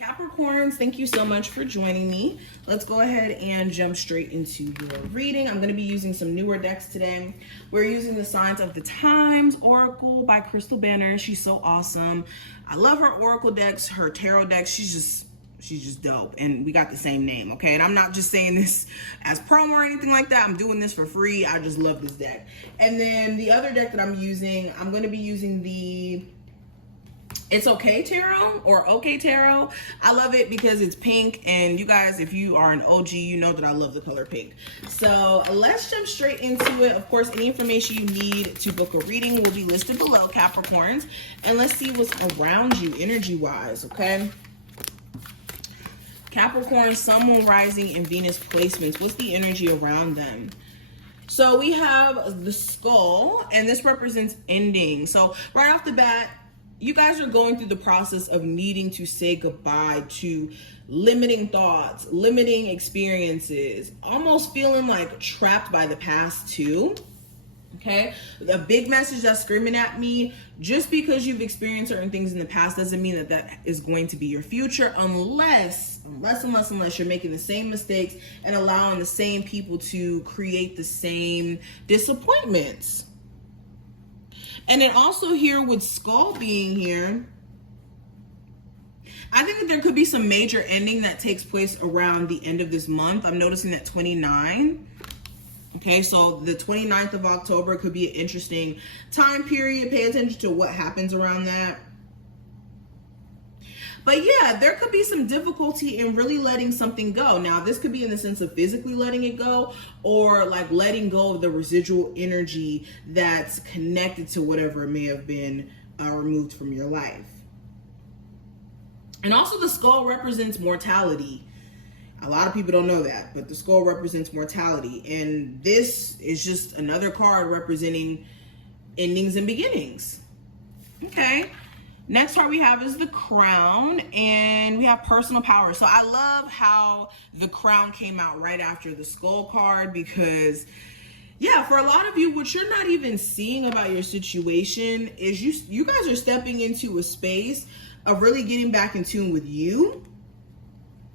Capricorns, thank you so much for joining me. Let's go ahead and jump straight into your reading. I'm going to be using some newer decks today. We're using the Signs of the Times Oracle by Crystal Banner. She's so awesome. I love her Oracle decks, her tarot decks. She's just dope, and we got the same name, okay? And I'm not just saying this as promo or anything like that. I'm doing this for free. I just love this deck. And then the other deck that I'm using, I'm going to be using the It's Okay Tarot or Okay Tarot. I love it because it's pink, and you guys, if you are an OG, you know that I love the color pink. So let's jump straight into it. Of course, any information you need to book a reading will be listed below, Capricorns. And let's see what's around you energy-wise, okay? Capricorn, Sun, Moon, Rising, and Venus placements. What's the energy around them? So we have the skull, and this represents ending. So right off the bat, you guys are going through the process of needing to say goodbye to limiting thoughts, limiting experiences, almost feeling like trapped by the past too. Okay, a big message that's screaming at me: just because you've experienced certain things in the past doesn't mean that that is going to be your future, unless you're making the same mistakes and allowing the same people to create the same disappointments. And then also here with Skull being here, I think that there could be some major ending that takes place around the end of this month. I'm noticing that 29. Okay, so the 29th of October could be an interesting time period. Pay attention to what happens around that. But yeah, there could be some difficulty in really letting something go. Now, this could be in the sense of physically letting it go, or like letting go of the residual energy that's connected to whatever may have been removed from your life. And also the skull represents mortality. A lot of people don't know that, but the skull represents mortality. And this is just another card representing endings and beginnings. Okay. Next card we have is the Crown, and we have personal power. So I love how the Crown came out right after the Skull card, because yeah, for a lot of you, what you're not even seeing about your situation is you guys are stepping into a space of really getting back in tune with you.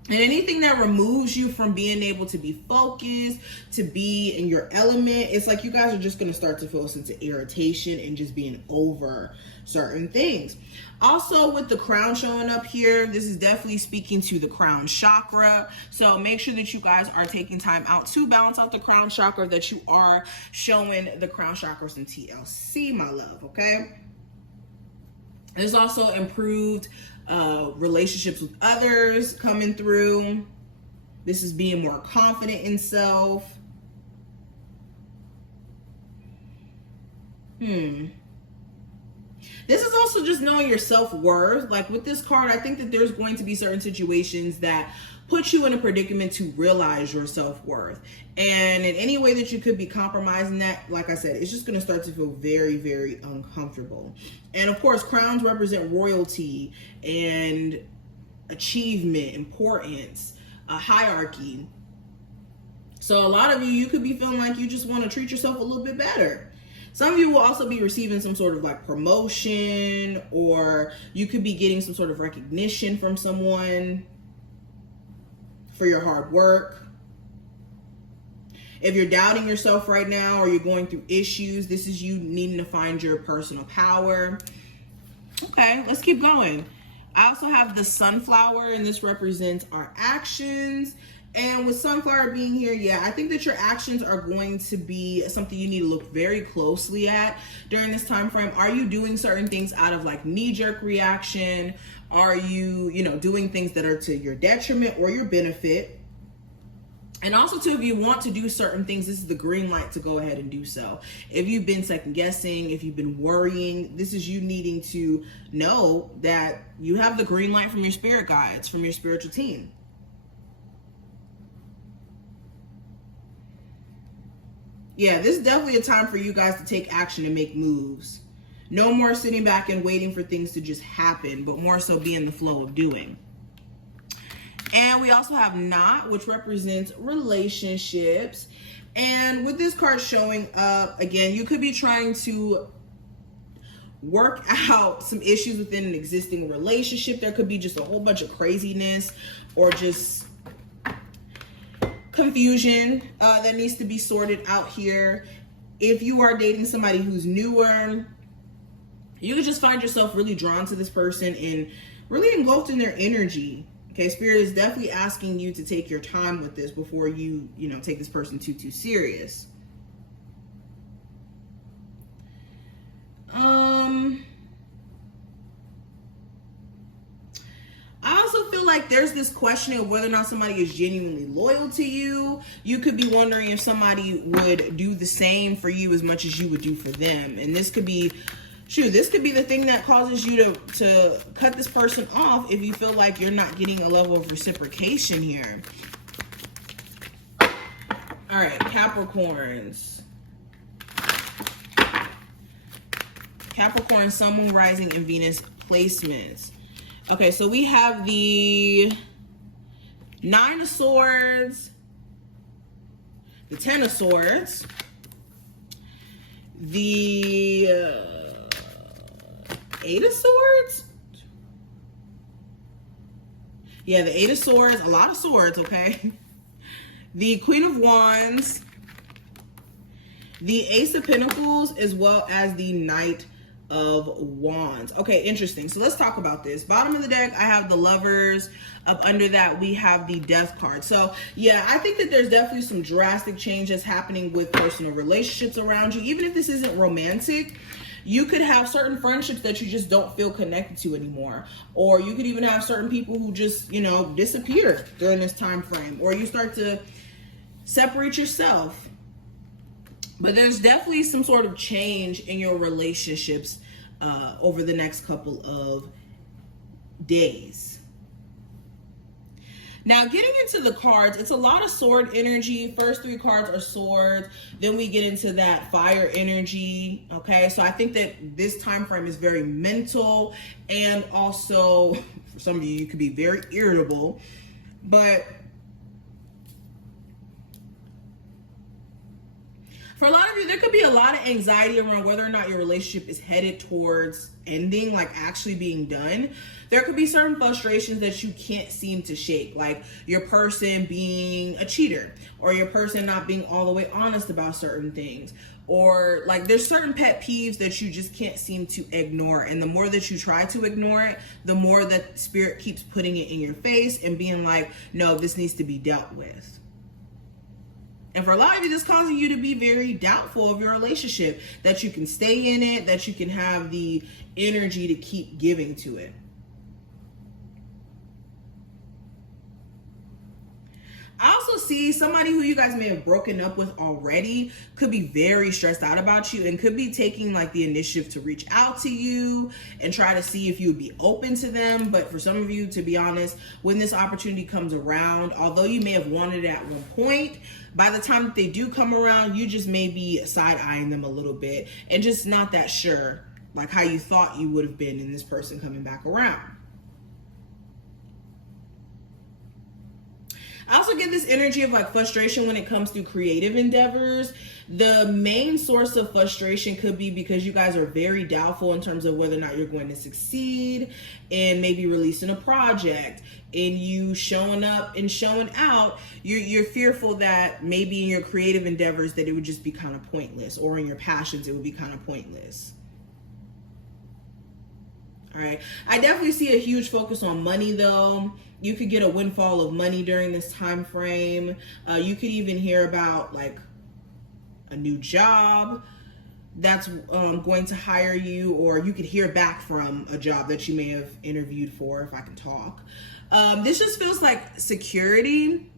And anything that removes you from being able to be focused, to be in your element, it's like you guys are just going to start to feel a sense of irritation and just being over certain things. Also, with the Crown showing up here, this is definitely speaking to the Crown Chakra. So make sure that you guys are taking time out to balance out the Crown Chakra, that you are showing the Crown Chakra some TLC, my love, okay? There's also improved relationships with others coming through. This is being more confident in self. This is also just knowing your self-worth. Like with this card, I think that there's going to be certain situations that put you in a predicament to realize your self-worth. And in any way that you could be compromising that, like I said, it's just going to start to feel very, very uncomfortable. And of course, crowns represent royalty and achievement, importance, hierarchy. So a lot of you could be feeling like you just want to treat yourself a little bit better. Some of you will also be receiving some sort of like promotion, or you could be getting some sort of recognition from someone for your hard work. If you're doubting yourself right now, or you're going through issues, this is you needing to find your personal power. Okay, let's keep going. I also have the Sunflower, and this represents our actions. And with Sunflower being here, yeah, I think that your actions are going to be something you need to look very closely at during this time frame. Are you doing certain things out of like knee-jerk reaction? Are you, doing things that are to your detriment or your benefit? And also too, if you want to do certain things, this is the green light to go ahead and do so. If you've been second guessing, if you've been worrying, this is you needing to know that you have the green light from your spirit guides, from your spiritual team. Yeah, this is definitely a time for you guys to take action and make moves. No more sitting back and waiting for things to just happen, but more so be in the flow of doing. And we also have Knot, which represents relationships. And with this card showing up, again, you could be trying to work out some issues within an existing relationship. There could be just a whole bunch of craziness or just confusion that needs to be sorted out here. If you are dating somebody who's newer, you could just find yourself really drawn to this person and really engulfed in their energy. Okay, Spirit is definitely asking you to take your time with this before you take this person too serious. I also feel like there's this question of whether or not somebody is genuinely loyal to you. You could be wondering if somebody would do the same for you as much as you would do for them. And this could be, this could be the thing that causes you to cut this person off if you feel like you're not getting a level of reciprocation here. All right, Capricorns. Capricorn, Sun, Moon, Rising, and Venus placements. Okay, so we have the Nine of Swords, the Ten of Swords, the Eight of Swords. Yeah, the Eight of Swords, a lot of swords, okay? The Queen of Wands, the Ace of Pentacles, as well as the Knight of Wands. Okay, interesting. So let's talk about this. Bottom of the deck, I have the Lovers. Up under that, we have the Death card. So yeah, I think that there's definitely some drastic changes happening with personal relationships around you. Even if this isn't romantic, you could have certain friendships that you just don't feel connected to anymore. Or you could even have certain people who just, disappear during this time frame. Or you start to separate yourself. But there's definitely some sort of change in your relationships over the next couple of days. Now, getting into the cards, it's a lot of sword energy. First three cards are swords. Then we get into that fire energy. Okay, so I think that this time frame is very mental, and also for some of you, you could be very irritable. But for a lot of you, there could be a lot of anxiety around whether or not your relationship is headed towards ending, like actually being done. There could be certain frustrations that you can't seem to shake, like your person being a cheater, or your person not being all the way honest about certain things, or like there's certain pet peeves that you just can't seem to ignore. And the more that you try to ignore it, the more that Spirit keeps putting it in your face and being like, no, this needs to be dealt with. And for a lot of you, this causing you to be very doubtful of your relationship, that you can stay in it, that you can have the energy to keep giving to it. I also see somebody who you guys may have broken up with already could be very stressed out about you and could be taking like the initiative to reach out to you and try to see if you would be open to them. But for some of you, to be honest, when this opportunity comes around, although you may have wanted it at one point, by the time that they do come around, you just may be side-eyeing them a little bit and just not that sure, like how you thought you would have been in this person coming back around. I also get this energy of like frustration when it comes to creative endeavors. The main source of frustration could be because you guys are very doubtful in terms of whether or not you're going to succeed in maybe releasing a project. And you showing up and showing out, you're fearful that maybe in your creative endeavors that it would just be kind of pointless, or in your passions it would be kind of pointless. All right, I definitely see a huge focus on money though. You could get a windfall of money during this time frame. You could even hear about like a new job that's going to hire you, or you could hear back from a job that you may have interviewed for, if I can talk. This just feels like security.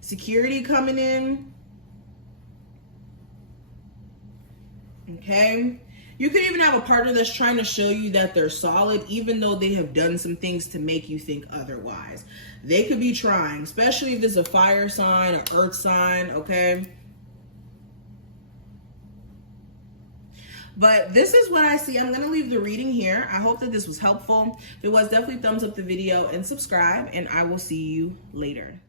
Security coming in. Okay. You could even have a partner that's trying to show you that they're solid, even though they have done some things to make you think otherwise. They could be trying, especially if it's a fire sign, an earth sign, okay? But this is what I see. I'm going to leave the reading here. I hope that this was helpful. If it was, definitely thumbs up the video and subscribe, and I will see you later.